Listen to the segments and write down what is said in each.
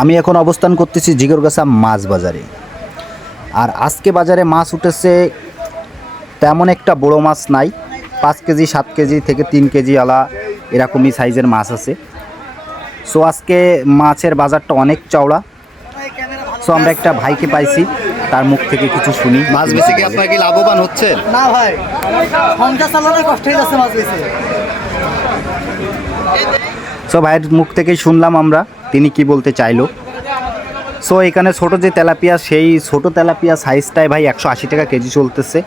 আমি এখন অবস্থান করতেছি জিগরগাছা মাছ বাজারে। আর আজকে বাজারে মাছ উঠেছে, তেমন একটা বড় মাছ নাই, 5 কেজি 7 কেজি থেকে 3 কেজি আলা এরকমই সাইজের মাছ আছে। সো আজকে মাছের বাজারটা অনেক চওড়া। সো আমরা একটা ভাইকে পাইছি, তার মুখ থেকে কিছু শুনি। মাছ বেচে কি আপনার কি লাভবান হচ্ছেন? না ভাই, সংসার চালানো কষ্ট হয়ে যাচ্ছে মাছ বেচে। সো ভাইয়ের মুখ থেকেই শুনলাম আমরা তিনি কি বলতে চাইলো। সো এখানে ছোট যে তেলাপিয়া, সেই ছোট তেলাপিয়া সাইজটাই ভাই 180 টাকা কেজি চলতেছে।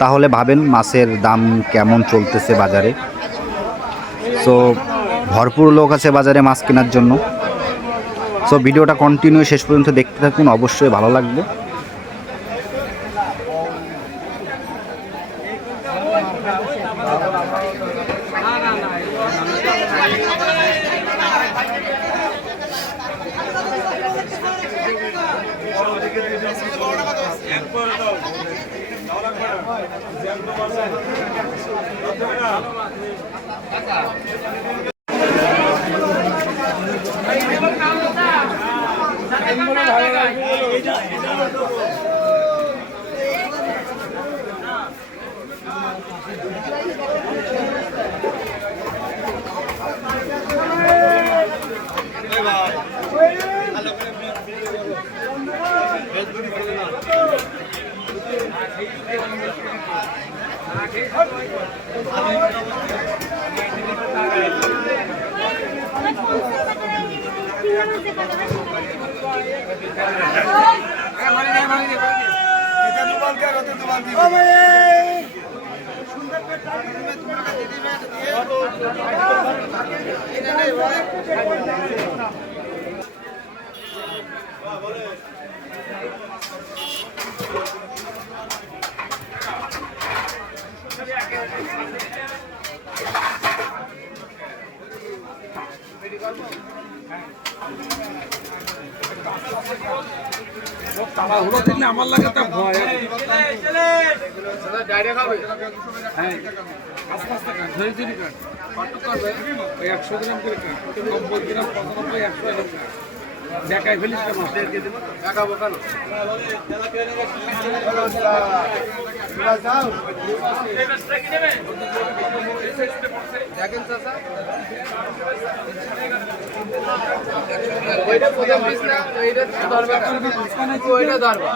তাহলে ভাবেন মাছের দাম কেমন চলতেছে বাজারে। সো ভরপুর লোক আছে বাজারে মাছ কেনার জন্য। সো ভিডিওটা কন্টিনিউ শেষ পর্যন্ত দেখতে থাকুন, অবশ্যই ভালো লাগবে। তাড়াহুড়ো দেখলে আমার লাগে তা ভয়। ডাইরেক্ট হবে, হ্যাঁ আস্তে আস্তে কাট, ধীরে ধীরে কাট। কত করবে? ওই 100 গ্রাম করে কাট, 90 গ্রাম 95 100 গ্রাম কাট। দেখাই ফেলিস না মাছ দেখাবো কেন? দেখেন চাচা, ওইটা প্রথম পিস না, ওইটা ধরবা, ওইটা ধরবা।